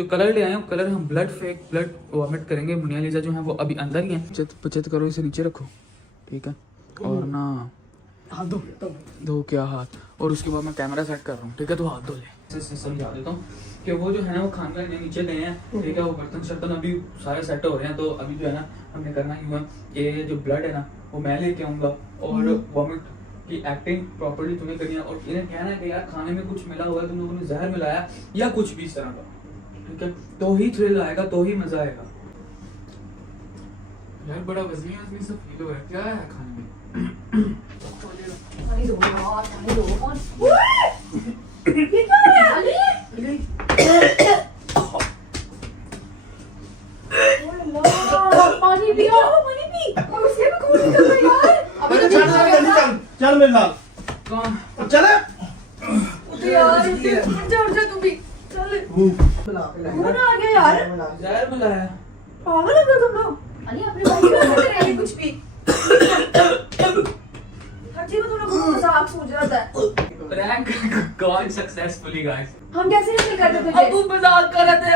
जो कलर ले आए हैं कलर हम ब्लड वॉमिट करेंगे। मुनिया लीजा जो है वो अभी अंदर ही है। बचत करो, इसे नीचे रखो, ठीक है। और ना हाथ धो क्या हाथ, और उसके बाद मैं कैमरा सेट कर रहा हूँ, ठीक है। तो हाथ धो ले। समझा देता हूँ कि वो जो है ना वो खान का नीचे गए हैं, ठीक है। वो बर्तन शर्तन अभी सारे सेट हो रहे हैं। तो अभी जो है ना हमने करना ही हुआ कि जो ब्लड है ना वो मैं लेके आऊँगा और वॉमिट की एक्टिंग प्रॉपर्ली तुम्हें करनी है। और इन्हें कहना है कि यार खाने में कुछ मिला हुआ है, तुम लोगों ने जहर मिलाया या कुछ भी इस तरह का, ठीक है। तो ही थ्रिल आएगा, तो ही मजा आएगा। यार बड़ा वजीन आदमी सा फील हो रहा है, क्या है खाने में? पानी दो यार, पानी दो। ये क्या है? पानी पियो, पानी पी। और उसके भी खून निकल रहा है यार। अबे तो चल मेरे साथ। कौन चल उठ यार, उठ जा तू भी। चल खून आ गया यार। जहर मिलाया? पागल हो गए तुम लोग। अली अपने भाई को नहीं रहे कुछ भी। हर चीज में तुम लोग मजाक सोच रहा था। Prank gone successfully guys. हम कैसे नहीं करते तुझे? अब तू मजाक कर रहे थे।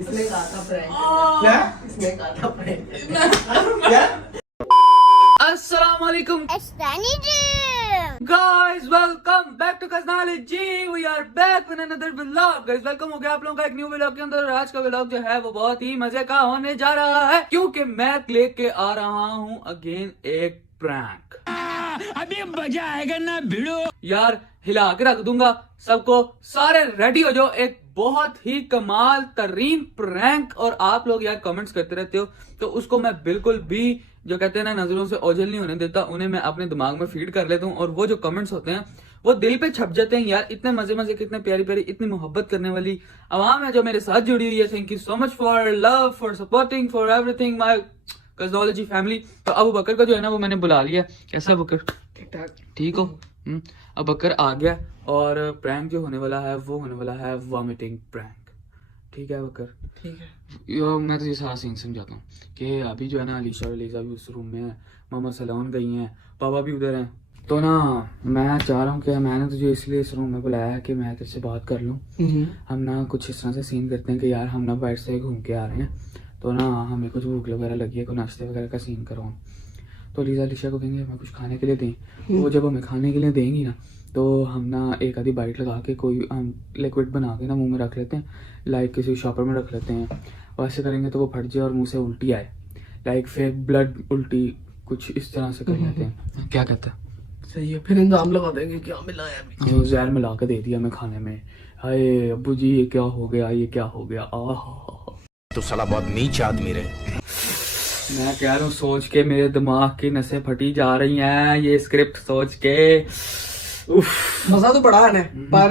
इसने कहा था प्रैंक। क्या? इसने कहा था प्रैंक। क्या? अस्सलाम वालेकुम गाइस, वेलकम बैक टू कजनाली जी। We are back with another vlog. Guys welcome हो गया आप लोगों का एक न्यू व्लॉग के अंदर। आज का व्लॉग जो है वो बहुत ही मजे का होने जा रहा है, क्योंकि मैं लेके आ रहा हूँ अगेन एक प्रैंक। अभी मजा आएगा ना भिड़ो। यार हिला के रख दूंगा सबको, सारे रेडी हो जाओ। एक बहुत ही कमाल तरीन प्रैंक। और आप लोग यार कमेंट्स करते रहते हो, तो उसको मैं बिल्कुल भी जो कहते हैं ना नजरों से ओझल नहीं होने देता। उन्हें मैं अपने दिमाग में फीड कर लेता हूँ, और वो जो कमेंट्स होते हैं वो दिल पे छप जाते हैं। यार इतने मजे मजे कितने प्यारी प्यारी इतनी मोहब्बत करने वाली आवाम है जो मेरे साथ जुड़ी हुई है। Thank you so much for love, for supporting, for everything my Cousinology family. तो अबू बकर का जो है ना वो मैंने बुला लिया। कैसा बकर? ठीक ठाक, ठीक हो? अब बकर आ गया, और प्रैंक जो होने वाला है वो होने वाला है वॉमिटिंग प्रैंक, ठीक है बकर? ठीक है। यो मैं तुझे सारा सीन समझाता हूँ कि अभी जो है ना अलीशा और लीजा भी उस रूम में है, मामा सलोन गई हैं, पापा भी उधर हैं। तो ना मैं चाह रहा हूँ कि मैंने तुझे इसलिए इस रूम में बुलाया है कि मैं तेरे से बात कर लूँ। हम ना कुछ इस तरह से सीन करते हैं कि यार हम ना बाहर से घूम के आ रहे हैं, तो ना हमें कुछ भूख वगैरह लगी है, कोई नाश्ते वगैरह का सीन करो। तो लीजा लीशा को कहेंगे हमें कुछ खाने के लिए दें। वो जब हमें खाने के लिए देंगी ना, तो हम ना एक आधी बाइट लगा के कोई हम लिक्विड बना के ना मुंह में रख लेते हैं, लाइक किसी शॉपर में रख लेते हैं। वैसे करेंगे तो वो फट जाए और मुंह से उल्टी आए, लाइक फिर ब्लड उल्टी कुछ इस तरह से कर लेते हैं। क्या कहता है? सही है। फिर इंतजाम लगा देंगे क्या मिला है अभी। वो जहर मिला के दे दिया हमें खाने में। हाय अब्बू जी ये क्या हो गया, ये क्या हो गया? तो साला बहुत नीच आदमी रहे। मैं कह रहा हूँ सोच के मेरे दिमाग की नसें फटी जा रही हैं ये स्क्रिप्ट सोच के। उफ। मजा तो बड़ा है ना, पर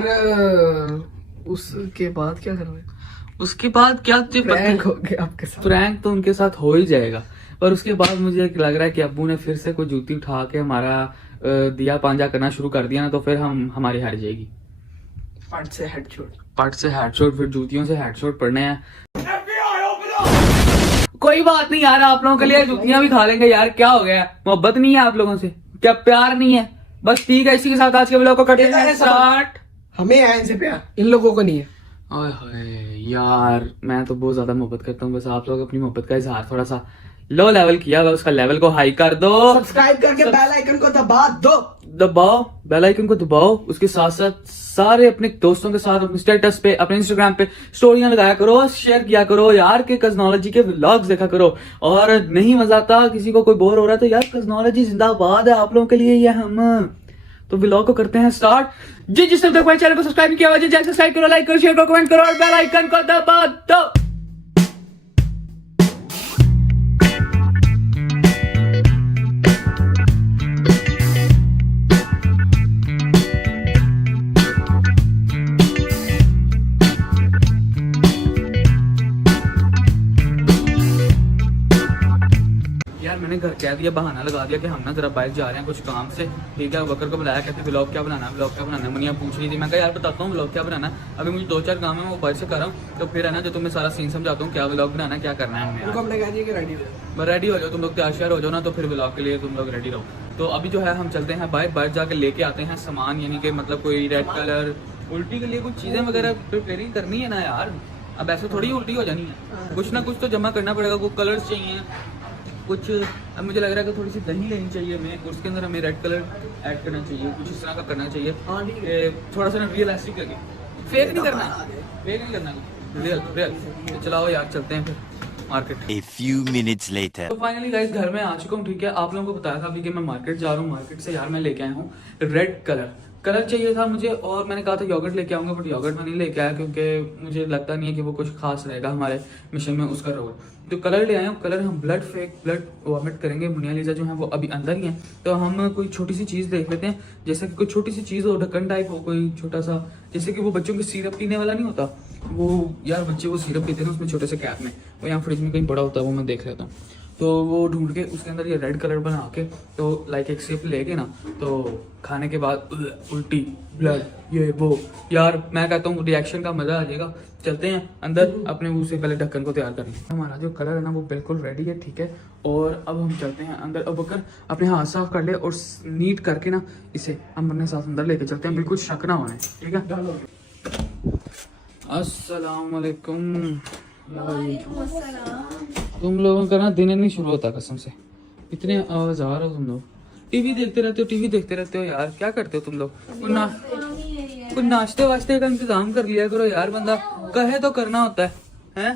उसके बाद क्या करना है? उसके बाद क्या तुझे प्रैंक हो गया आपके साथ। प्रैंक तो उनके साथ हो ही जाएगा, पर उसके बाद मुझे लग रहा है कि अब्बू ने फिर से कोई जूती उठा के हमारा दिया पांजा करना शुरू कर दिया ना, तो फिर हमारी हट जाएगी। पट से हेडशॉट, पट से हेडशॉट, फिर जूतियों से हेडशॉट पड़ने हैं। कोई बात नहीं यार, आप लोगों के लिए जूतियां भी खा लेंगे यार। क्या हो गया? मोहब्बत नहीं है आप लोगों से? क्या प्यार नहीं है? बस ठीक है, इसी के साथ आज के व्लॉग को करते हैं स्टार्ट। हमें है इनसे प्यार, इन लोगों को नहीं है। ओए होए यार, मैं तो बहुत ज्यादा मोहब्बत करता हूँ। बस आप लोग अपनी मोहब्बत का इजहार थोड़ा सा लो लेवल किया हुआ, उसका लेवल को हाई कर दो। सब्सक्राइब करके बेल आइकन को दबा दो। दबाओ बेल आइकन को दबाओ। उसके साथ साथ सारे अपने दोस्तों के साथ अपने स्टेटस पे, अपने इंस्टाग्राम पे स्टोरियां लगाया करो, शेयर किया करो यार के कजनोलॉजी के व्लॉग्स देखा करो। और नहीं मजा आता, किसी को कोई बोर हो रहा है तो यार कजनोलॉजी जिंदाबाद है आप लोगों के लिए। ये हम तो व्लॉग को करते हैं स्टार्ट। जिसने तक हमारे चैनल को सब्सक्राइब नहीं किया हुआ जल्दी सब्सक्राइब करो, लाइक करो, शेयर करो, कमेंट करो और बेल आइकन को दबा दो। मैंने घर कह दिया, बहाना लगा दिया कि हम ना जरा बाहर जा रहे हैं कुछ काम से, ठीक है। बकर को बुलाया, कहते व्लॉग क्या बनाना है, व्लॉग क्या बनाना है। मुनिया पूछ रही थी, मैं कहा यार बताता हूँ व्लॉग क्या बनाना है। अभी मुझे 2-4 काम है, मैं वो बाहर से कर रहा हूँ, तो फिर है ना जो तुम्हें सारा सीन समझाता हूँ क्या व्लॉग बनाना है, क्या करना है हमें। हमने कह दिया कि रेडी हो जाओ तुम लोग, तैयार हो जाओ ना, तो फिर व्लॉग के लिए तुम लोग रेडी रहो। तो अभी जो है हम चलते हैं बाहर जाके लेके आते हैं सामान, यानी कि मतलब कोई रेड कलर उल्टी के लिए कुछ चीज़ें वगैरह प्रिपेयरिंग करनी है ना यार। अब ऐसे थोड़ी उल्टी हो जानी है, कुछ ना कुछ तो जमा करना पड़ेगा। कुछ कलर्स चाहिए कुछ। अब मुझे लग रहा है कि थोड़ी सी दही लेनी चाहिए हमें, उसके अंदर हमें रेड कलर ऐड करना चाहिए, कुछ इस तरह का करना चाहिए। थोड़ा सा ना रियलिस्टिक लगे, फेक नहीं करना, फेक नहीं करना, रियल रियल। तो चलाओ यार चलते हैं फिर market. A few minutes later. तो फाइनली गाइस घर में आ चुका हूँ, ठीक है। आप लोगों को बताया था अभी कि मैं मार्केट जा रहा हूँ। मार्केट से यार मैं लेके आया हूँ रेड कलर चाहिए था मुझे, और मैंने कहा था योगर्ट लेके आऊंगा, बट योगर्ट मैं नहीं लेके आया क्योंकि मुझे लगता नहीं है कि वो कुछ खास रहेगा हमारे मिशन में उसका रोल। तो कलर ले आए हूँ। कलर हम ब्लड वॉमिट करेंगे। मुनिया लीजा जो है वो अभी अंदर ही है, तो हम कोई छोटी सी चीज़ देख लेते हैं, जैसे कि कोई छोटी सी चीज़ हो, ढक्कन टाइप हो कोई छोटा सा, जैसे कि वो बच्चों के सिरप पीने वाला नहीं होता वो, यार बच्चे वो सिरप पीते हैं उसमें छोटे से कैप में, वो यहाँ फ्रिज में कहीं बड़ा होता है, वो मैं देख लेता हूँ। तो वो ढूंढ के उसके अंदर ये रेड कलर बना के, तो लाइक एक सिप लेके ना, तो खाने के बाद उल्टी ब्लड ये वो, यार मैं कहता हूँ रिएक्शन का मजा आ जाएगा। चलते हैं अंदर, अपने मुंह से पहले ढक्कन को तैयार करें। हमारा जो कलर है ना वो बिल्कुल रेडी है, ठीक है। और अब हम चलते हैं अंदर। अब अगर अपने हाथ साफ कर ले और नीट करके ना इसे हम अपने साथ अंदर लेके चलते हैं, बिल्कुल शक ना होने, ठीक है। अस्सलाम वालेकुम। तुम लोगों का ना दिन नहीं शुरू होता कसम से, इतने आवाज़ार हो तुम लोग। टीवी देखते रहते हो यार, क्या करते हो तुम लोग? कुछ नाश्ते वाश्ते का इंतजाम कर लिया करो यार, बंदा कहे तो करना होता है।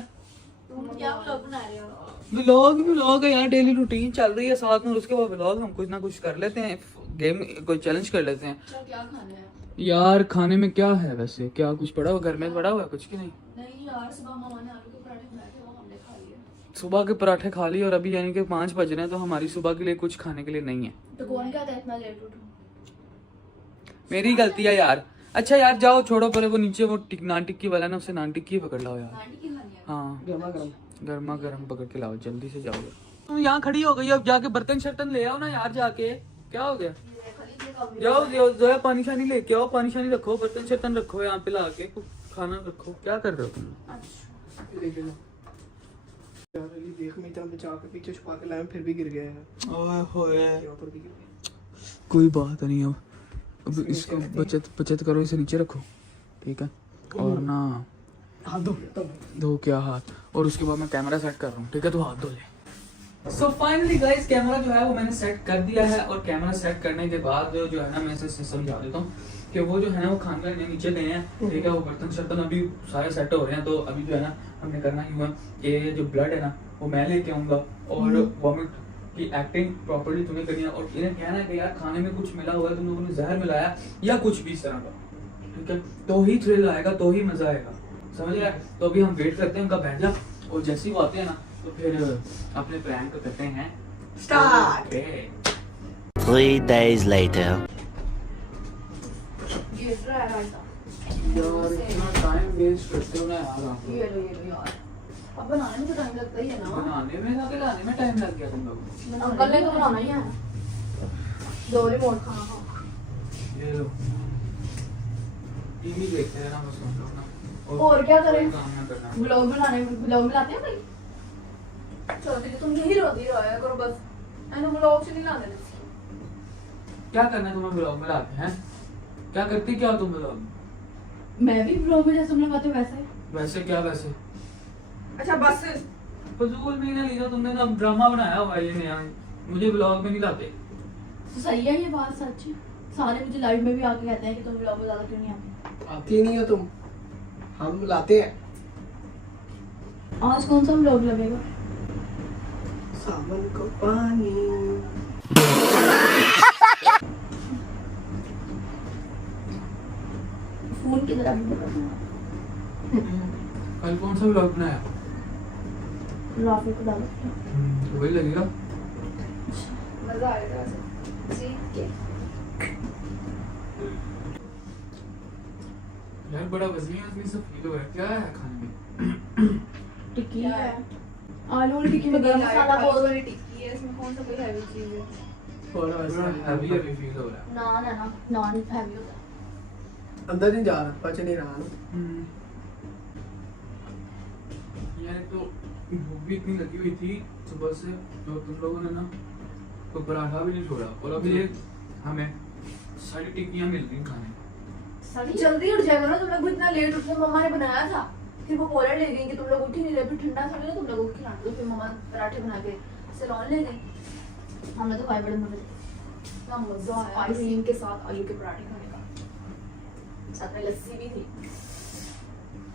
व्लॉग है यार, डेली रूटीन चल रही है साथ में, उसके बाद व्लॉग हम कुछ ना कुछ कर लेते हैं, गेम कोई चैलेंज कर लेते हैं। क्या खाना है यार खाने में क्या है वैसे, क्या कुछ पड़ा हुआ घर में? पड़ा हुआ है कुछ की नहीं? नहीं यार, सुबह मामा ने आलू के पराठे बनाए थे, वो हमने खा लिए। सुबह के पराठे खा लिए और अभी यानी कि 5 बज रहे हैं, तो हमारी सुबह के लिए कुछ खाने के लिए नहीं है। तो कौन कहता है इतना लेट उठूं? मेरी गलती है यार। अच्छा यार जाओ छोड़ो, पहले वो नीचे वो नान टिक्की वाला ना, उससे नान टिक्की पकड़ लाओ यार। आंटी की खानी है? हाँ गर्मा गर्म पकड़ के लाओ, जल्दी से जाओ। तुम यहाँ खड़ी हो गई, अब जाके बर्तन शर्तन ले आओ ना यार, जाके क्या हो गया? जाओ जो है पानी शानी लेके आओ, पानी शानी रखो, बर्तन शर्तन रखो यहाँ पे ला के, खाना रखो। क्या कर रहे हो तुम? देख मैं इतना बचा के पीछे छुपा के लाया, फिर भी गिर गया है। ओए होए यहाँ पर भी गिर गया। कोई बात नहीं, अब इसको बचत करो, इसे नीचे रखो, ठीक है। और ना हाथ धो क्या हाथ, और उसके बाद मैं कैमरा सेट कर रहा हूँ, ठीक है, तो हाथ धो ले। सो फाइनली गाइस कैमरा जो है वो मैंने सेट कर दिया है, और कैमरा सेट करने के बाद जो है ना मैं इसे समझा देता हूँ कि वो जो है ना वो खाना नीचे गए हैं, ठीक है। वो बर्तन शर्तन अभी सारे सेट हो रहे हैं, तो अभी जो है ना हमने करना ही हुआ कि जो ब्लड है ना वो मैं लेके आऊँगा, और वॉमिट की एक्टिंग प्रॉपर्ली तुम्हें करनी है, और इन्हें कहना है कि यार खाने में कुछ मिला हुआ है, तुम लोगों ने जहर मिलाया या कुछ भी इस तरह का, ठीक है, तो ही थ्रिल आएगा, तो ही मजा आएगा, समझ रहे हैं। तो अभी हम वेट करते हैं उनका बैठ जा, और जैसे ही वो आते हैं ना तो फिर अपने प्रैंक को करते हैं स्टार्ट। 3 days later. ये रहा है रायता। यार इतना टाइम वेस्ट करते हो ना यार आप लोग। ये लो यार, अब बनाने में तो टाइम लगता ही है ना। बनाने में ना लाने में टाइम लग गया तुम लोग। अंकल ने तो बनाना ही है। दो रिमोट। हाँ ये लो, टीवी देखते हैं ना बस हम लोग ना, और क्या करें? काम ना करना। व्लॉग बनाते हैं भाई। चलो दीदी तुम यही रोती रहा करो बस, मैंने व्लॉग से नहीं लाने देती। क्या करना है तुम्हें ब्लॉग में लाते हैं? क्या करती क्या तुम ब्लॉग? मैं भी व्लॉग में जैसे तुम लोग आते हो वैसे। वैसे क्या वैसे? अच्छा बस फजूल में ना लीजा, तुमने ना ड्रामा बनाया हुआ है ये नया, मुझे ब्लॉग में नहीं लाते। तो सही है ये बात, सच है। सारे मुझे लाइव में भी आके कहते हैं कि तुम व्लॉग में ज्यादा क्यों नहीं आते। आती नहीं हो तुम, हम लाते हैं। आज कौन सा व्लॉग लगेगा? सावन को पानी। फोन की तरफ कल कौन सा ब्लॉग बनाया? राफी को डालो, वही लगेगा। मजा आएगा वैसे सीख के। यार बड़ा वज़नी आदमी सब फील हो रहा है, क्या है खाने में? टिक्की है, आलू वाली टिक्की में गरम मसाला बहुत वाली टिक्की है, इसमें कौन सा कोई हैवी चीज है? थोड़ा वैसा हैवी हैवी फील हो रहा है। नान है ना, नान हैवी होता है। अंदर नहीं जा रहा, पच नहीं रहा ना। यार तो भूख भी इतनी लगी हुई थी सुबह से, तो तुम लोगों ने ना तो पराठा भी नहीं छोड़ा, और अभी ये हमें सारी टिक्कियां मिल रही खाने। जल्दी उठ जाएगा ना, तुम लोग इतना लेट उठे, मम्मा ने बनाया था, फिर वो पोलर ले गई कि तुम लोग उठ ही नहीं रहे, फिर ठंडा था ना, तुम लोगों को खिला दो, फिर मम्मा पराठे बना के सैलून ले गई। हमने तो खाए बड़े मजे, इतना मजा आया क्रीम के साथ आलू के पराठे खाने का, साथ में लस्सी भी थी,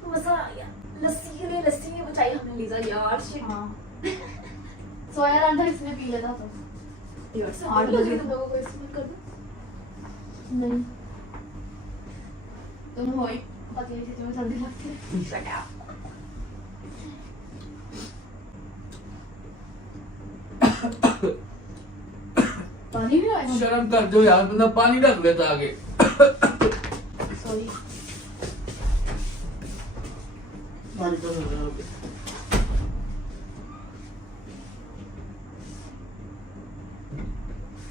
मजा आ गया। लस्सी के लिए लस्सी नहीं बचाई हमने लीजा यार। हाँ सोया रान था, इसने पी लेता तो यार 8 बजे तुम लोगों को इसमें कर दो। नहीं तुम हो ही पतली सी, तुम्हें सर्दी लगती है। Shut up. पानी भी लाए? शर्म कर दो यार, बंदा पानी रख लेता आगे। सॉरी। पानी तो हो रहा है।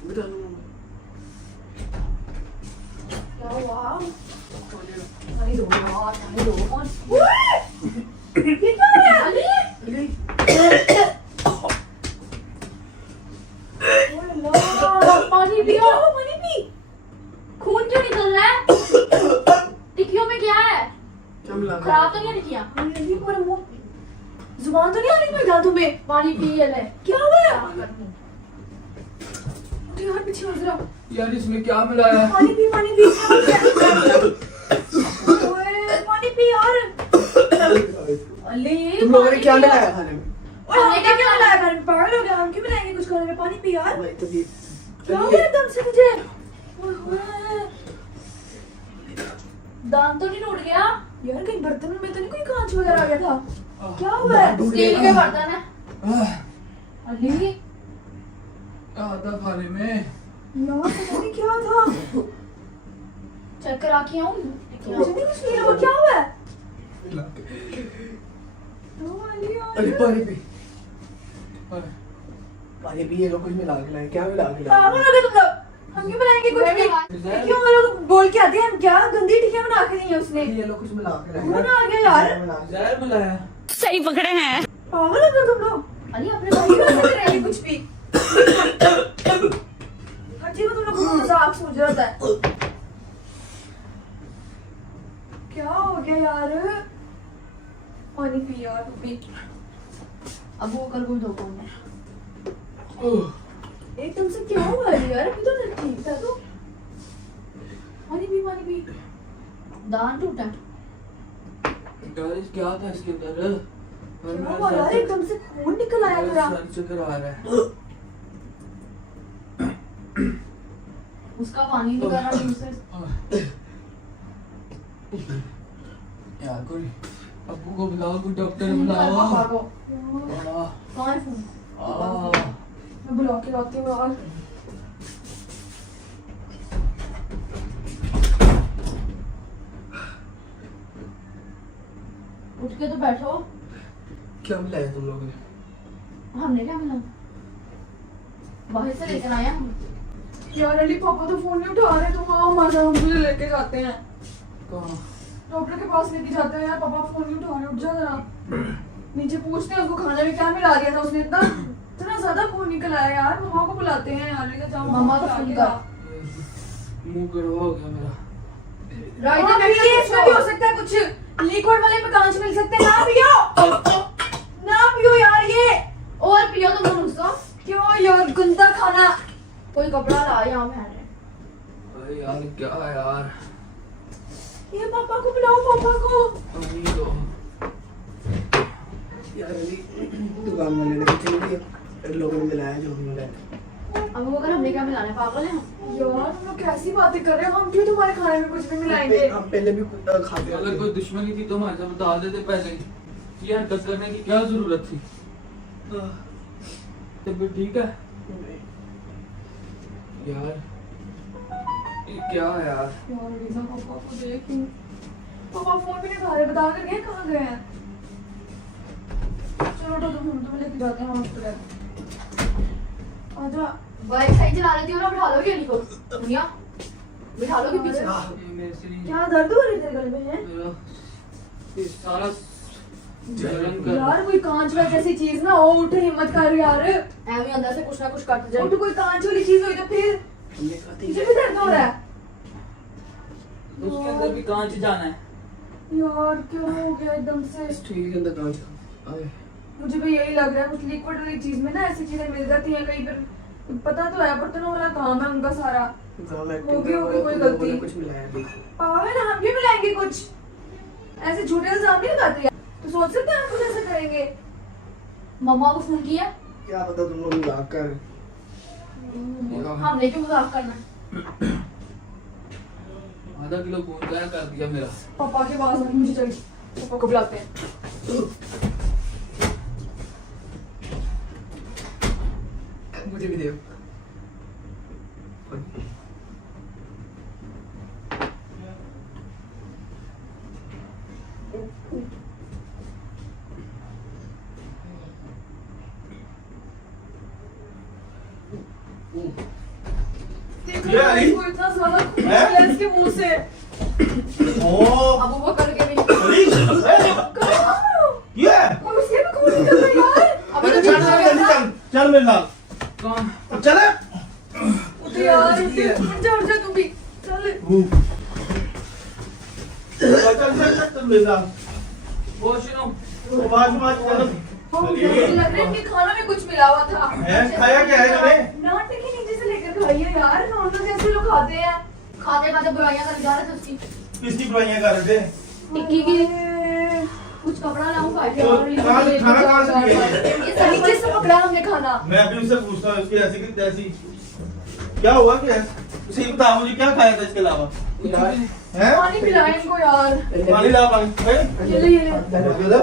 बेटा क्या हुआ? पानी दो यार, पानी दो। ये क्या हो रहा है अली? पानी पियो, पानी पी। खून क्यों निकल रहा है? टिक्कियों में क्या है? क्या मिला? खराब तो नहीं है टिक्कियाँ? ये पूरा मुंह, जुबान तो नहीं आ रही कोई दांतों में? पानी पी ये ले। क्या हुआ? यार पीछे हो जरा। यार इसमें क्या मिलाया है? पानी पी, पानी पी। ओए पानी पी यार। अली तुम लोगों ने क्या मिलाया खाने में? हमने क्या मिलाया खाने में? पागल हो गया, हम क्यों मिलाएंगे कुछ खाने में? पानी पी यार। भाई तो ये क्या हो गया एकदम से तुझे? ओए होए। दांत तो नहीं टूट गया यार? कहीं बर्तन में तो नहीं कोई कांच वगैरह आ गया था? क्या हुआ है? स्टील के बर्तन है अली। आधा खाने में यार पता नहीं क्या था। चेक करा के आऊं? मुझे नहीं कुछ नहीं हुआ, क्या हुआ है? अरे पानी पी, पानी पी। ये लोग कुछ मिला के लाए, क्या मिला के लाए? पागल हो गए तुम लोग, हम क्यों बनाएंगे कुछ भी? क्यों वो लोग बोल के आते हैं हम क्या गंदी टिक्कियां बना के दी है उसने? ये लोग कुछ मिला के लाए। कौन आ गया यार? जहर मिलाया। सही पकड़े हैं। पागल हो गए तुम लोग। अली अपने भाई को ऐसे करेंगे कुछ भी? हर चीज में तुम लोग को मजाक सूझ रहा है। क्या हो गया यार? पानी पी यार, तू पी। अब वो कर कोई दो कौन है? एकदम से क्या हुआ है यार? अभी तो ठीक था तू। पानी पी, पानी पी। दांत टूटा? गाइस क्या था इसके अंदर? क्या हुआ यार? एकदम से खून निकल आया मेरा। सर चक्कर आ रहा है। उसका पानी निकल रहा है दूसरे। यार कोई अब्बू को बुलाओ, कोई डॉक्टर पापा बुलाओ। को। आ, कहाँ है फोन? आ, मैं बुला के लाती हूँ यार। उठ के तो बैठो। क्या मिलाया तुम लोगों ने? हमने क्या मिला? बाहर से लेकर आया हम। यार अली पापा तो फोन नहीं उठा रहे, तो हाँ हमारा हम तुझे लेके जाते हैं, कहाँ? डॉक्टर के पास लेके जाते हैं। यार पापा फोन नहीं उठा रहे, उठ जा जरा। नीचे पूछते हैं उसको खाने में क्या मिला दिया था उसने, इतना ज्यादा खून निकल आया यार। मम्मा को बुलाते हैं यार, लेकर जाओ मम्मा को फोन कर। मुंह गड़बड़ हो गया मेरा। राइट में भी इसमें भी हो सकता है कुछ, लिक्विड वाले में कांच मिल सकते हैं। ना पियो, ना पियो यार ये। और पियो तो मनुष्य क्यों यार? गंदा खाना। कोई कपड़ा ला यहाँ पहने। अरे यार क्या यार? ये पापा को बुलाओ, पापा को। अभी तो यार अभी दुकान वाले ने कुछ नहीं दिया, इन लोगों ने मिलाया जो भी मिलाया। अब वो अगर हमने क्या मिलाना है? पागल है हम यार। तुम लोग कैसी बातें कर रहे हो? हम क्यों तुम्हारे खाने में कुछ भी मिलाएंगे? हम पहले भी खाते अगर थे। कोई दुश्मनी थी तो हमारे साथ बता देते पहले ही। ये हरकत करने की क्या जरूरत थी? तबीयत ठीक है यार? ये क्या है यार? यार रीज़ा पापा को देख, पापा फोन भी नहीं उठा रहे, बता कर गए कहाँ गए हैं। चलो तो हम तुम्हें लेके जाते हैं हॉस्पिटल। आजा। बाइक सही चला रही थी और बिठा लोगे अली को? दुनिया बिठा लोगे पीछे? ये मेरे से नहीं- क्या दर्द हो रही तेरे गले में है? मेरा ये सारा जलन कर यार कोई कांच वाली ऐसी चीज ना हो, उठ हिम्मत कर यार। एवं अंदर से कुछ ना कुछ कट जाए। उठ, कोई कांच वाली चीज हुई तो फिर हमने खाते तुझे भी दर्द हो रहा है? उसके अंदर भी कांच जाना है। यार क्यों हो गया एकदम से? ठीक है अंदर कांच आए मुझे भी यही लग रहा है, कुछ लिक्विड वाली चीज में ना ऐसी चीजें मिल जाती हैं कहीं पर। पता तो है, बर्तनों वाला काम है उनका सारा। होगी कोई गलती। कुछ मिलाया नहीं। पागल है, हम भी मिलाएंगे कुछ? ऐसे झूठे इल्जाम नहीं लगाते हैं। तो सोच सकते हैं हम कुछ ऐसा करेंगे? मम्मा को फोन किया? क्या पता तुम लोग मजाक कर रहे हमने क्यों मजाक करना? आधा किलो गोंद गाया कर दिया मेरा। पापा के पास मुझे चाहिए, पापा को बुलाते हैं। मुझे भी दे देखो ये आई? इसको इतना ज्यादा खून निकला है इसके मुंह से। अब वो करके भी ये और उसके भी खून निकल रहा है यार। अभी तो चल जल्दी चल चल मेरे साथ कौन? चले उठ यार, उठ जा तू भी। चल चल मेरे साथ वो सुनो, आवाज मत कर मुझे लग रहा है कि खाना में कुछ मिला हुआ था। खाया क्या है इन्होंने नाटक ही नीचे से लेकर खाइए यार, नॉनवेज जैसे लोग खाते हैं। खाते खाते बुराइयां कर जा रहे थे उसकी। किसकी बुराइयां कर रहे थे टिक्की की कुछ कपड़ा लाऊं खा के। तो और खाना कहाँ से लिया? ये सही चीज से पकड़ा हमने खाना। मैं अभी उससे पूछता हूँ इसकी ऐसी की तैसी क्या हुआ क्या उसी बता मुझे क्या खाया था इसके अलावा हैं पानी पिलाए इनको यार। पानी ला पानी ये ले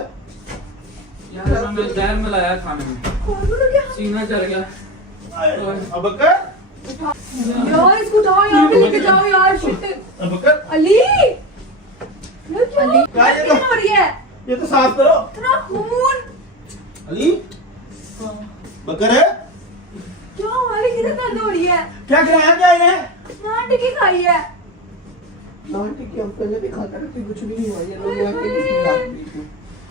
यार हमने जहर मिलाया खाने में, कौन बोलो क्या? सीना चल गया। अब कर यार इसको उठाओ यहाँ पे लेके जाओ यार। शिट अब कर अली, ये क्या? क्या ये क्या हो रही है? ये तो साफ करो इतना खून अली बकर है क्यों? हमारी किधर दर्द हो रही है? क्या खिलाया क्या इन्हें नान टिक्की खाई है। नान टिक्की हम पहले भी खाता रहते कुछ भी नहीं हुआ ये लोग यहाँ पे कुछ मिला दी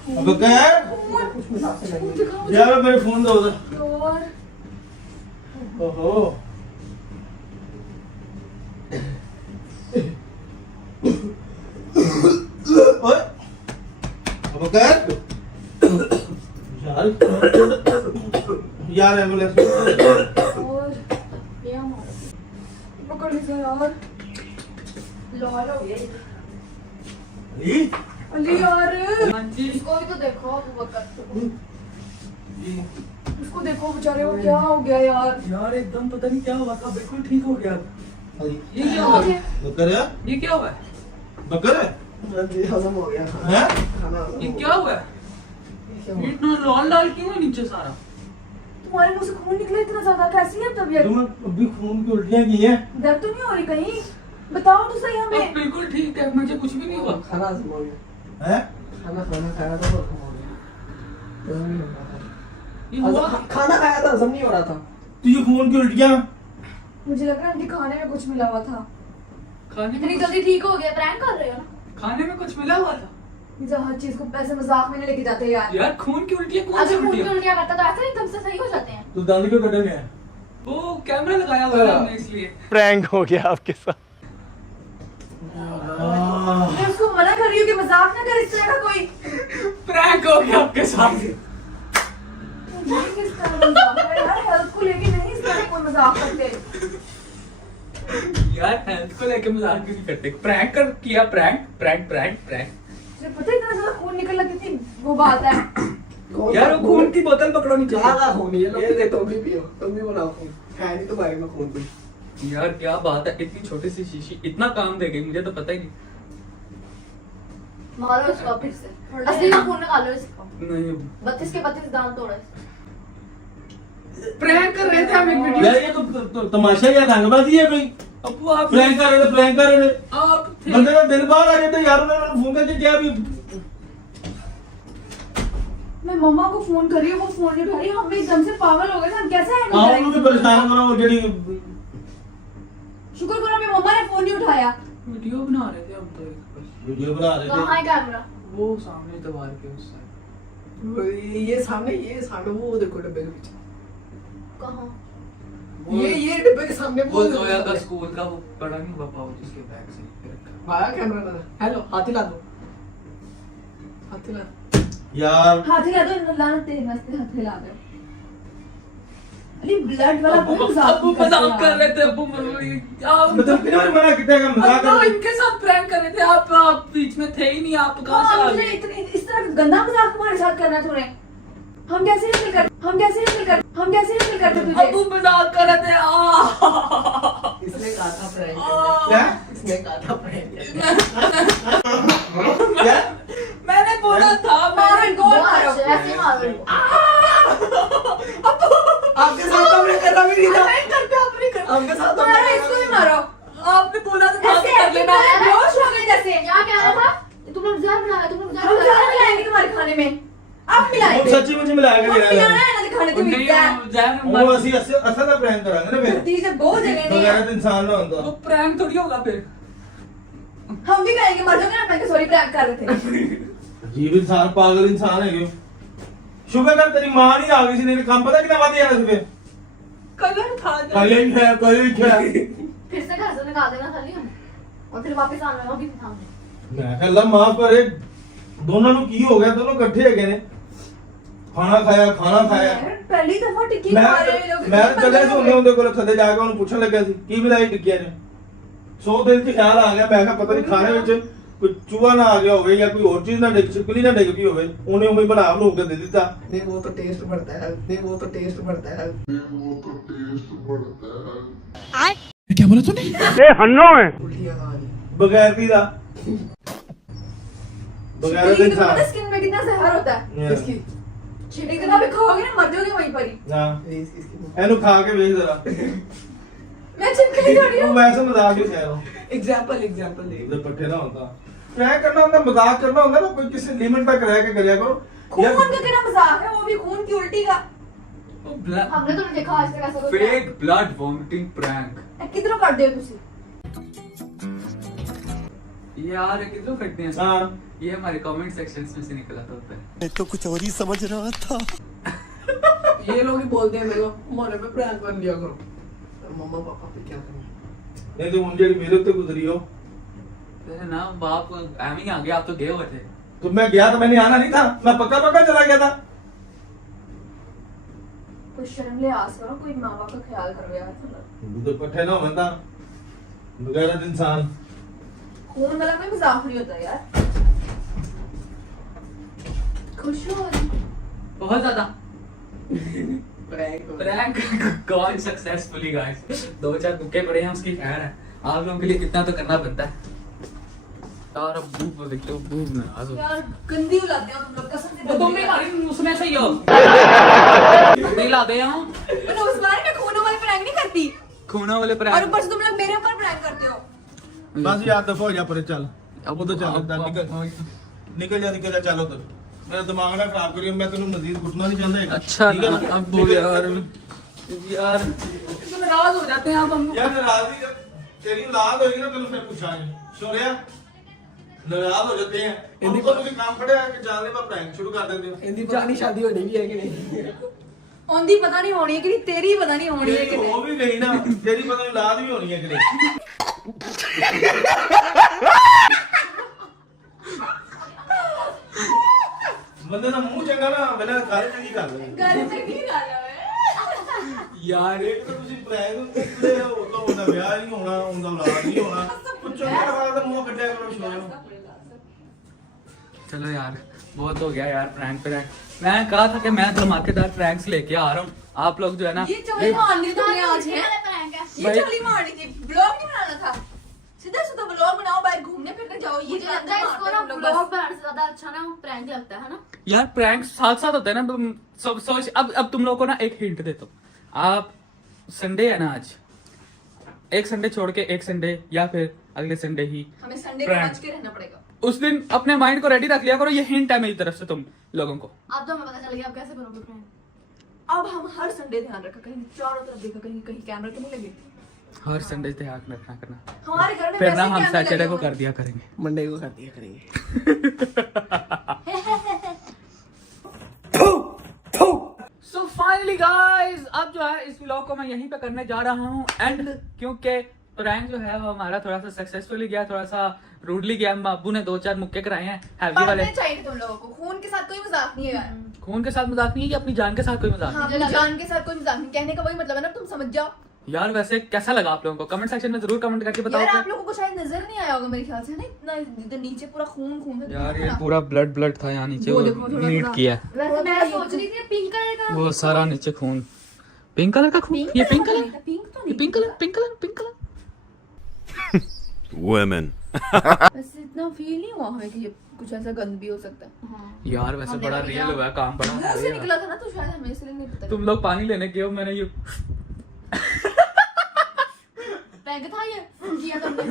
अब बकर कुछ मिला से नहीं यार मेरे फोन दो उधर और ओहो ओए अब कर यार एम्बुलेंस ये हमारा पकड़ लीजिए यार। लॉल हो गया ये। अली अली यार हाँ जी। इसको भी तो देखो अबू बकर, जी। इसको देखो बेचारे को क्या हो गया यार। यार एकदम पता नहीं क्या हुआ था, बिल्कुल ठीक हो गया। अली ये क्या हुआ? बकर है ये क्या हुआ? बकर है हजम हो गया हैं? खाना ये क्या हुआ? ये इतना लाल लाल क्यों है नीचे सारा? तुम्हारे मुंह से खून निकला इतना ज्यादा, कैसी है तबीयत? तुम अभी खून की उल्टियां की हैं दर्द तो नहीं हो रही कहीं? बताओ तो सही अब हमें। बिल्कुल ठीक है, मुझे कुछ भी नहीं हुआ। खाना हजम हो गया हैं खाना खाया था वो हजम हो गया ये हुआ? खाना खाया था हजम नहीं हो रहा था तो ये खून की उल्टियां मुझे लग रहा है उनके खाने में कुछ मिला हुआ था। खाने इतनी में जल्दी ठीक हो गया? प्रैंक कर रहे हो ना? खाने में कुछ मिला हुआ था? ये हर चीज को पैसे मजाक में नहीं लेके जाते यार। यार खून की उल्टियां कौन सी अगर खून की उल्टियां? उल्टियां करता तो ऐसे एकदम से सही हो जाते हैं। तो दांत क्यों कटे हैं वो कैमरा लगाया हुआ है हमने इसलिए। प्रैंक हो गया आपके साथ। मैं उसको मना कर रही हूँ कि मजाक ना कर इस तरह का कोई। प्रैंक हो गया आपके साथ। नहीं, किस तरह का मजाक है यार? हेल्थ को लेके नहीं इस तरह कोई मजाक करते। यार हेल्थ को लेके मजाक क्यों नहीं करते? प्रैंक कर किया, प्रैंक प्रैंक प्रैंक प्रैक। तुझे पता है इतना ज्यादा खून निकलना कितनी वो बात है? यार वो खून की बोतल पकड़ो नीचे से। कहाँ खून ये दे तुम भी पियो तुम भी बनाओ खून है नहीं तुम्हारे में खून कोई यार क्या बात है, इतनी छोटी सी शीशी इतना काम दे गई, मुझे तो पता ही नहीं। मारो इसको फिर से, असली का खून निकालो इसको। नहीं 32 के 32 दांत तोड़े। प्रैंक कर रहे थे हम एक यार वीडियो। ये तो तमाशा या रंगबाजी है कोई अब वो आप प्रैंक कर रहे थे आप थे। बंदे का दिल बाहर आ जाता यार उन्होंने फोन करके क्या भी मैं मम्मा को फोन कर रही हूँ, वो फोन नहीं उठा रही। हम भी एकदम से पागल हो गए थे, हम कैसे हैंडल आप करेंगे? लोग भी परेशान करो जेडी शुक्र करो मेरी मम्मा ने फोन नहीं उठाया। वीडियो बना रहे थे हम तो एक बस। वीडियो बना रहे कहाँ है कैमरा? वो सामने दीवार के उस साइड। थे ये सामने वो देखो डब्बे के पीछे कहाँ? ये डिब्बे के सामने वो जोया का स्कूल का वो पड़ा नहीं हुआ पाओ जिसके बैग से आया कैमरा ना हेलो हाथी ला दो हाथी ला यार हाथ हिला दो लाना तेरे वास्ते हाथ हिला दो अरे ब्लड वाला कोई अब्बू मजाक कर रहे थे अब्बू आप मतलब किन्होंने मना किया का मजाक तो कर इनके साथ प्रैंक कर रहे थे आप बीच में थे ही नहीं आप कहां से आ मुझे गए इतनी इस तरह गंदा मजाक तुम्हारे साथ करना तूने हम कैसे हैंडल करते तुझे अब्बू मजाक कर रहे थे इसने कहा था प्रैंक क्या इसने कहा था प्रैंक क्या मैंने बोला था मारो इनको मारो ऐसे मारो आपके साथ तो मैं करना भी नहीं था नहीं करते आप नहीं करते आपके साथ तो मारो इसको भी मारो आपने बोला था ऐसे कर लेना बेहोश हो गए जैसे क्या कह रहा था तुम लोग जार बना तुम लोग हम जार मिलाएंगे तुम्हारे खाने में अब मिलाएंगे सच्ची मुझे मिलाया हम कर मिलाना है ना खाने को मिलता है वो ਅਸੀਂ ਅਸਾਂ ਦਾ ਪ੍ਰੈਂਕ ਕਰਾਂਗੇ ਨਾ ਫਿਰ धरती से बहुत जगह नहीं ਬਗੈਰ है ਇਨਸਾਨ ਨਾ ਹੁੰਦਾ वो प्रैंक थोड़ी होगा फिर हम भी कहेंगे मर जाओगे ना अपने सॉरी प्रैंक कर रहे थे ਜੀਵ ਇਨਸਾਨ ਪਾਗਲ ਇਨਸਾਨ ਹੈਗੇ ਹੋ। ਸ਼ੁਕਰ ਕਰ ਤੇਰੀ ਮਾਂ ਨਹੀਂ ਆ ਗਈ ਸੀ ਨਹੀਂ ਕੰਮ ਪਤਾ ਕਿੰਨਾ ਵੱਧ ਜਾਣਾ ਸੀ ਫਿਰ कलर था ਕੱਲ ਹੀ ਹੈ फिर से घर से निकाल देना खाली हम और फिर वापस आना है, वो भी सामने ਮੈਂ ਕਿਹਾ ਅੱਲਾ ਮਾਫ ਕਰੇ ਦੋਨਾਂ ਨੂੰ ਕੀ ਹੋ ਗਿਆ ਦੋਨੋਂ ਇਕੱਠੇ ਹੈਗੇ ਨੇ ਖਾਣਾ ਖਾਇਆ पहली दफा टिक्की ਮੈਂ खा रहे लोग ਮੈਂ ਚੱਲਿਆ ਸੀ ਉਹਦੇ ਕੋਲ ਥੱਲੇ ਜਾ ਕੇ ਉਹਨੂੰ ਪੁੱਛਣ ਲੱਗਿਆ ਸੀ ਕੀ ਮਿਲਾਈ ਟਿੱਕੀਆਂ ਨੇ ਸੋ ਦਿਲ 'ਚ ਖਿਆਲ ਆ ਗਿਆ ਮੈਂ ਕਿਹਾ ਪਤਾ ਨਹੀਂ ਖਾਣੇ ਵਿੱਚ ਕੋਈ ਚੂਹਾ ਨਾ ਆ ਗਿਆ ਹੋਵੇ ਜਾਂ ਕੋਈ ਹੋਰ ਚੀਜ਼ ਨਾ ਡਿੱਗ ਛਿਪਕਲੀ ਨਾ ਡਿੱਗ ਪਈ ਹੋਵੇ ਉਹਨੇ ਉਵੇਂ ਬਣਾ ਬਣਾ ਕੇ ਦੇ ਦਿੱਤਾ नहीं वो तो टेस्ट बढ़ता है नहीं वो तो टेस्ट बढ़ता है ये हन्नो है उल्टियाँ कहानी बगैरती ਦਾ बगैरत चिड़ी इंसान तो स्किन में कितना जहर होता है इसकी चिड़ी का भी खाओगे ना मर जाओगे वहीं पर ही ਹਾਂ इसकी ਇਹਨੂੰ ਖਾ ਕੇ ਵੇਖ ਜ਼ਰਾ मैं चिपकली थोड़ी ਉਹ हूँ ਵੈਸੇ ਮਜ਼ਾਕ ਹੀ ਕਹਿ ਰਹਾ एग्जांपल एग्जांपल दे ਇਹਦੇ ਪੱਠੇ ਨਾ ਹੁੰਦਾ ਮੈਂ ਕਰਨਾ ਹੁੰਦਾ ਮਜ਼ਾਕ ਕਰਨਾ ਹੁੰਦਾ ਨਾ ਕੋਈ ਕਿਸੇ लिमिट तक रह के करिया करो खून का कितना मजाक है वो भी खून की उल्टी का हमने तो नहीं देखा आज तक ऐसा कुछ फेक ब्लड वॉमिटिंग प्रैंक किधरों कर दे तुसी यार ये किधरों करते हैं हाँ ये हमारे कमेंट सेक्शंस में से निकला था होता है मैं तो कुछ और ही समझ रहा था ये लोग ही बोलते हैं मेरे को मोरे पे प्रैंक कर लिया करो और मम्मा पापा पे क्या करें नहीं तो मुझे मेरे उत्ते गुजरी हो तेरे ना बाप एम ही आ गया आप तो गए हुए थे तो मैं गया तो मैंने आना नहीं था मैं पक्का चला गया था कोई शर्म ले आस करो कोई माँ बाप का ख्याल करो यार तो पट्ठे ना होता बगैरत इंसान खून वाला कोई मजाक नहीं होता यार खुश हो बहुत ज्यादा prank prank gone successfully guys 2-4 तुक्के पड़े हैं उसकी खैर है आप लोगों के लिए कितना तो करना बनता है यार अब भूख देखते हो भूख ना आ जाओ यार गंदी उलाते हो तुम लोग कसम से तो तुम भी मारी उसमें से ही हो नहीं ला दे हूं मैंने उस बारे में खूनों वाले प्रैंक नहीं करती खूना वाले और प्रैंक ऊपर से तुम लोग मेरे ऊपर प्रैंक करते हो बस यार दफा हो जा पर चल अब तो चल निकल जा चल उधर मेरा दिमाग ना खराब करियो मैं तेनू मजीद घुटना नहीं चाहता अच्छा ठीक है ना? अब वो यार यार तो नाराज हो जाते हैं आप हम यार नाराजगी जब तेरी औलाद होगी ना तेनू फिर पूछांगे शोरिया नाराज हो जाते हैं इनको तुम काम खड़े आके जाने पर प्रैंक शुरू कर देते हो इनकी पुरानी शादी होनी भी है कि नहीं ओंदी पता नहीं होनी है कि नहीं, तेरी पता नहीं होनी है कि तेरी नहीं हो भी गई ना तेरी पता नहीं औलाद भी होनी है कि नहीं बंदे ਦਾ ਮੂੰਹ ਚੰਗਾ ਨਾ ਬਿਨਾਂ ਗੱਲ ਚੰਗੀ ਕਰ ਲੈਂਦੇ घर से की कर रहा है ਯਾਰ ਇੱਕ ਤਾਂ ਤੁਸੀਂ ਪ੍ਰੈਂਕ ਉੱਤੇ ਹੋ ਤਾਂ ਉਹਦਾ ਵਿਆਹ ਨਹੀਂ ਹੋਣਾ ਉਹਦਾ ਔਲਾਦ ਨਹੀਂ ਹੋਣਾ ਕੁਝ ਚੰਗਾ ਲਗਾ ਤਾਂ ਮੂੰਹ ਕੱਢਿਆ ਕਰੋ ਸ਼ੋਰ चलो यार बहुत हो गया यार प्रैंक प्रैंक मैं कहा था कि मैं धमाकेदार प्रैंक्स लेके आ रहा हूँ आप लोग जो है ना ये चोली मारनी तुमने आज है प्रैंक है ये चोली मारनी थी ब्लॉग नहीं बनाना था सीधा सीधा ब्लॉग बनाओ बाहर घूमने फिरने जाओ ये मुझे लगता है इसको ना ब्लॉग बनाने से ज्यादा अच्छा ना प्रैंक लगता है ना यार प्रैंक साथ साथ होते हैं ना सब सोच अब तुम लोगों को ना एक हिंट देता हूँ आप संडे है ना आज एक संडे छोड़ के एक संडे या फिर अगले संडे ही हमें संडे को Prank. बच के रहना पड़ेगा उस दिन अपने माइंड को रेडी रख लिया करो ये हिंट है मेरी तरफ से तुम लोगों को अब तो हमें पता चल गया आप कैसे करोगे प्रैंक अब हम हर संडे ध्यान रखा कहीं चारों तरफ देखा कहीं कहीं कैमरा तो नहीं लगे हर संडे ध्यान रखना करना हमारे घर में फिर ना वैसे हम कैमरे सैटरडे लगे को हुए कर हैं। दिया करेंगे मंडे को कर दिया करेंगे सो फाइनली गाइस अब जो जो है इस व्लॉग को मैं यहीं पे करने जा रहा हूँ एंड, क्योंकि प्रैंक जो है वो हमारा थोड़ा सा सक्सेसफुली गया, थोड़ा सा रूडली गया। बाबू ने 2-4 मुक्के कराए हैं हैवी वाले। पढ़ने चाहिए तुम लोगों को, खून के साथ कोई मजाक नहीं है यार। खून के साथ मजाक नहीं है कि अपनी जान के साथ कोई मजाक हाँ, अपनी जान के साथ कोई मजाक नहीं, कहने का वही मतलब है ना, तुम समझ जाओ। नहीं। यार वैसे कैसा लगा आप लोगों को? कमेंट सेक्शन में जरूर कमेंट करके बताओ यार कि- आप लोगों को शायद नजर नहीं आया होगा मेरे ख्याल से ना, इतना इधर नीचे पूरा खून खून था। यार ये पूरा ब्लड था यहाँ नीचे, वो वो देखो, थोड़ा नीट थोड़ा। किया है। वैसे मैं सोच रही थी पिंक कलर का वो सारा नीचे खून, पिंक कलर का खून, ये पिंक कलर, पिंक तो ये नहीं, pink colour, pink colour, pink colour. Women. वैसे इतना फील नहीं हुआ हमें कि ये कुछ ऐसा गंद भी हो सकता है। यार वैसे हमने बड़ा कभी रियल क्या- हुआ है, काम बड़ा मुंह है से यार। निकला था ना, तो शायद हमें इसलिए नहीं पता। तुम लोग पानी लेने गए हो, मैंने ये पैग था ये किया तुमने।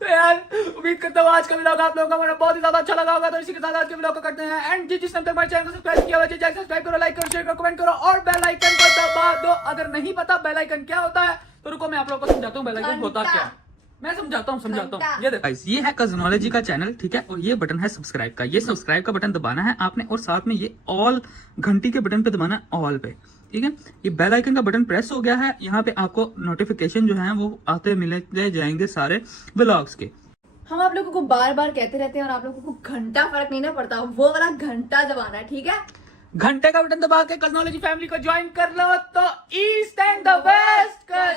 तो यार उम्मीद करता हूँ आज का व्लॉग आप लोगों को मेरा बहुत ही ज्यादा अच्छा लगा होगा। तो इसी के साथ आज के व्लॉग को करते हैं एंड। जिसने तक हमारे चैनल को सब्सक्राइब किया हुआ है, चैनल सब्सक्राइब करो, लाइक करो, शेयर करो, कमेंट करो और बेल आइकन को दबा दो। अगर नहीं पता बेल आइकन क्या होता है तो रुको मैं आप लोगों को समझाता हूँ बेल आइकन होता क्या है। मैं समझाता हूँ। ये देखो ये है कज़नोलॉजी का चैनल, ठीक है, और ये बटन है सब्सक्राइब का। ये सब्सक्राइब का बटन दबाना है आपने और साथ में ये ऑल घंटी के बटन पे दबाना है, ऑल पे, ठीक है। ये बेल आइकन का बटन प्रेस हो गया है, यहाँ पे आपको नोटिफिकेशन जो है वो आते मिलते जाएंगे सारे व्लॉग्स के। हम आप लोगों को बार बार कहते रहते हैं और आप लोगों को घंटा फर्क नहीं ना पड़ता, वो वाला घंटा दबाना है, ठीक है। घंटे का बटन दबा के कज़नोलॉजी फैमिली को ज्वाइन कर लो तो ईस्ट एंड द वेस्ट कर